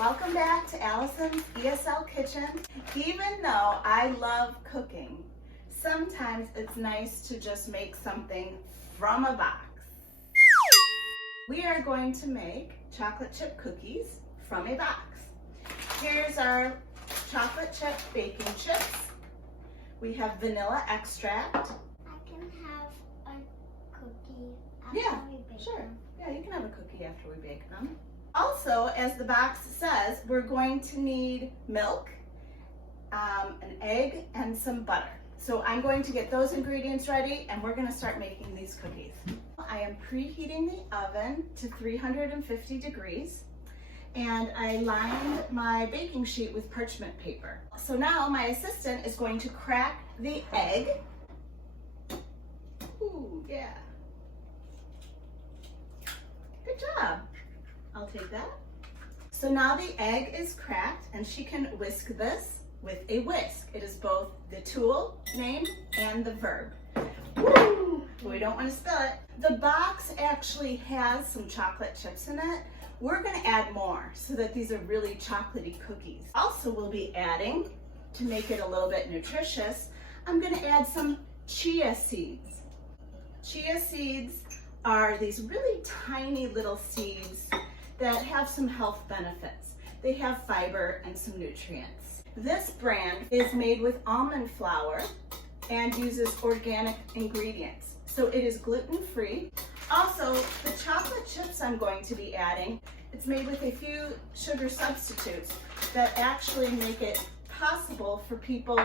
Welcome back to Allison's ESL Kitchen. Even though I love cooking, sometimes it's nice to just make something from a box. We are going to make chocolate chip cookies from a box. Here's our chocolate chip baking chips. We have vanilla extract. I can have a cookie after we bake Sure. them. Yeah, you can have a cookie after we bake them. Also, as the box says, we're going to need milk, an egg, and some butter. So I'm going to get those ingredients ready and we're going to start making these cookies. I am preheating the oven to 350 degrees and I lined my baking sheet with parchment paper. So now my assistant is going to crack the egg. Ooh, yeah. Good job. I'll take that. So now the egg is cracked and she can whisk this with a whisk. It is both the tool name and the verb. Woo! We don't want to spill it. The box actually has some chocolate chips in it. We're going to add more so that these are really chocolatey cookies. Also, we'll be adding, to make it a little bit nutritious, I'm going to add some chia seeds. Chia seeds are these really tiny little seeds that have some health benefits. They have fiber and some nutrients. This brand is made with almond flour and uses organic ingredients. So it is gluten-free. Also, the chocolate chips I'm going to be adding, it's made with a few sugar substitutes that actually make it possible for people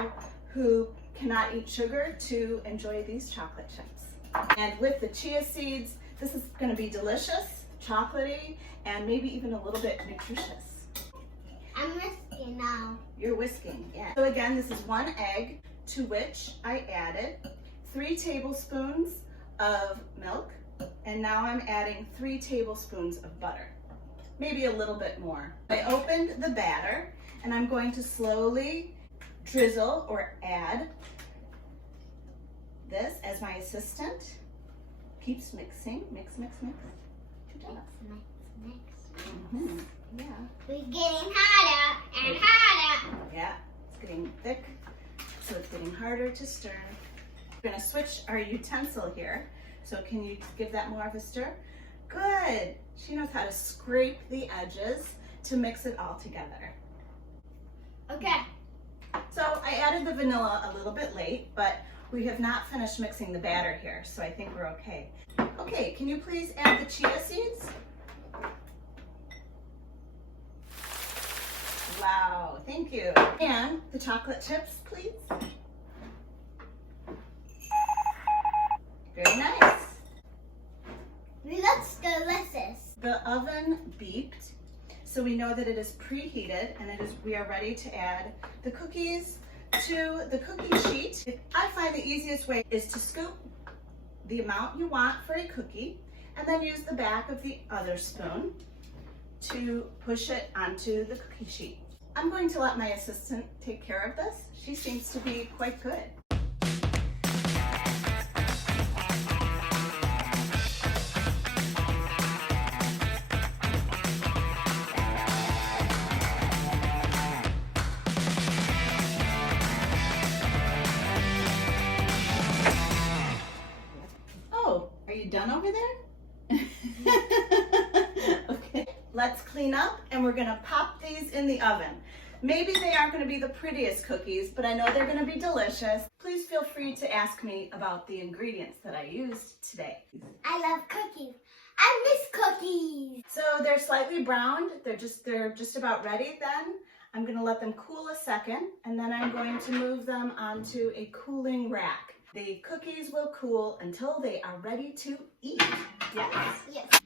who cannot eat sugar to enjoy these chocolate chips. And with the chia seeds, this is going to be delicious, chocolatey, and maybe even a little bit nutritious. I'm whisking now. You're whisking, yeah. So again, this is 1 egg, to which I added 3 tablespoons of milk, and now I'm adding 3 tablespoons of butter, maybe a little bit more. I opened the batter, and I'm going to slowly drizzle or add this as my assistant keeps mixing. Mix, mix, mix. Good job. Mix. Mm-hmm. Yeah. We're getting hotter and hotter. Yeah, it's getting thick, so it's getting harder to stir. We're gonna switch our utensil here. So can you give that more of a stir? Good. She knows how to scrape the edges to mix it all together. Okay. So I added the vanilla a little bit late, but we have not finished mixing the batter here, so I think we're okay. Okay, can you please add the chia seeds? Wow, thank you. And the chocolate chips, please. Very nice. It looks delicious. The oven beeped, so we know that it is preheated and we are ready to add the cookies to the cookie sheet. I find the easiest way is to scoop the amount you want for a cookie and then use the back of the other spoon to push it onto the cookie sheet. I'm going to let my assistant take care of this. She seems to be quite good. Oh, are you done over there? Okay, let's clean up and we're gonna pop these in the oven. Maybe they aren't gonna be the prettiest cookies, but I know they're gonna be delicious. Please feel free to ask me about the ingredients that I used today. I love cookies. I miss cookies. So they're slightly browned. They're just about ready then. I'm gonna let them cool a second and then I'm going to move them onto a cooling rack. The cookies will cool until they are ready to eat. Yes? Yes.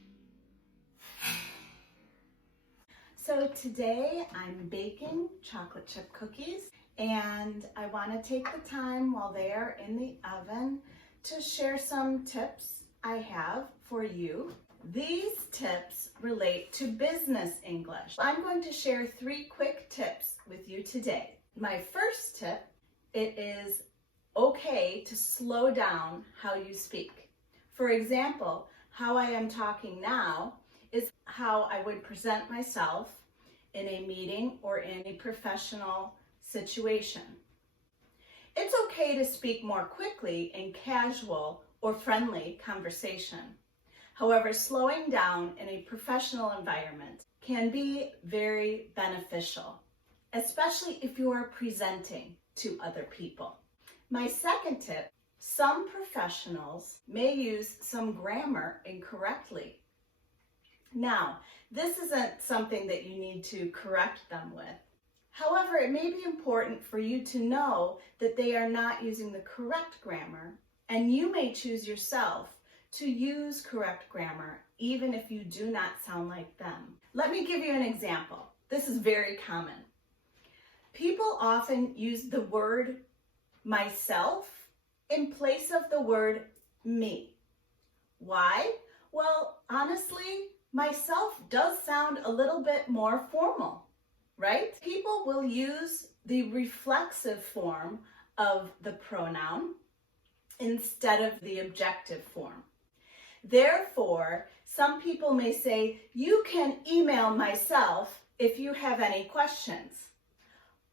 So today I'm baking chocolate chip cookies and I want to take the time while they are in the oven to share some tips I have for you. These tips relate to business English. I'm going to share 3 quick tips with you today. My first tip, it is okay to slow down how you speak. For example, how I am talking now is how I would present myself in a meeting or in a professional situation. It's okay to speak more quickly in casual or friendly conversation. However, slowing down in a professional environment can be very beneficial, especially if you are presenting to other people. My second tip, some professionals may use some grammar incorrectly. Now, this isn't something that you need to correct them with. However, it may be important for you to know that they are not using the correct grammar, and you may choose yourself to use correct grammar even if you do not sound like them. Let me give you an example. This is very common. People often use the word myself in place of the word me. Why? Well, honestly, myself does sound a little bit more formal, right? People will use the reflexive form of the pronoun instead of the objective form. Therefore, some people may say, you can email myself if you have any questions.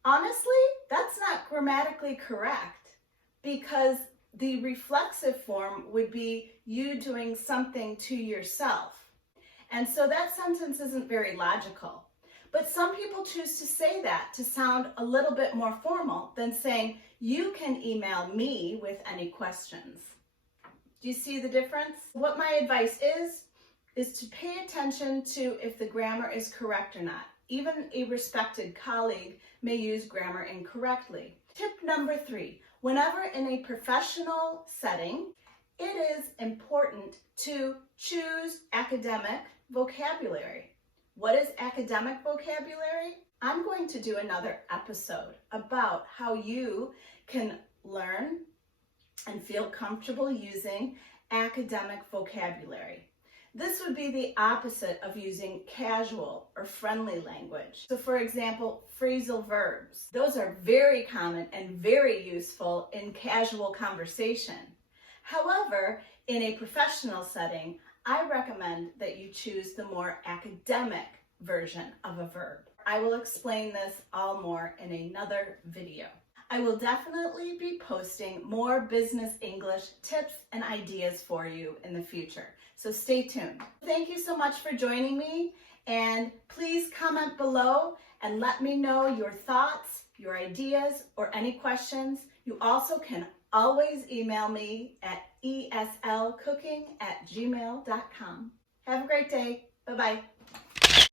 Honestly, that's not grammatically correct because the reflexive form would be you doing something to yourself. And so that sentence isn't very logical. But some people choose to say that to sound a little bit more formal than saying, you can email me with any questions. Do you see the difference? What my advice is to pay attention to if the grammar is correct or not. Even a respected colleague may use grammar incorrectly. Tip number 3, whenever in a professional setting, it is important to choose academic vocabulary. What is academic vocabulary? I'm going to do another episode about how you can learn and feel comfortable using academic vocabulary. This would be the opposite of using casual or friendly language. So for example, phrasal verbs. Those are very common and very useful in casual conversation. However, in a professional setting, I recommend that you choose the more academic version of a verb. I will explain this all more in another video. I will definitely be posting more business English tips and ideas for you in the future, so stay tuned. Thank you so much for joining me, and please comment below and let me know your thoughts, your ideas, or any questions. You also can always email me at eslcooking@gmail.com. Have a great day. Bye-bye.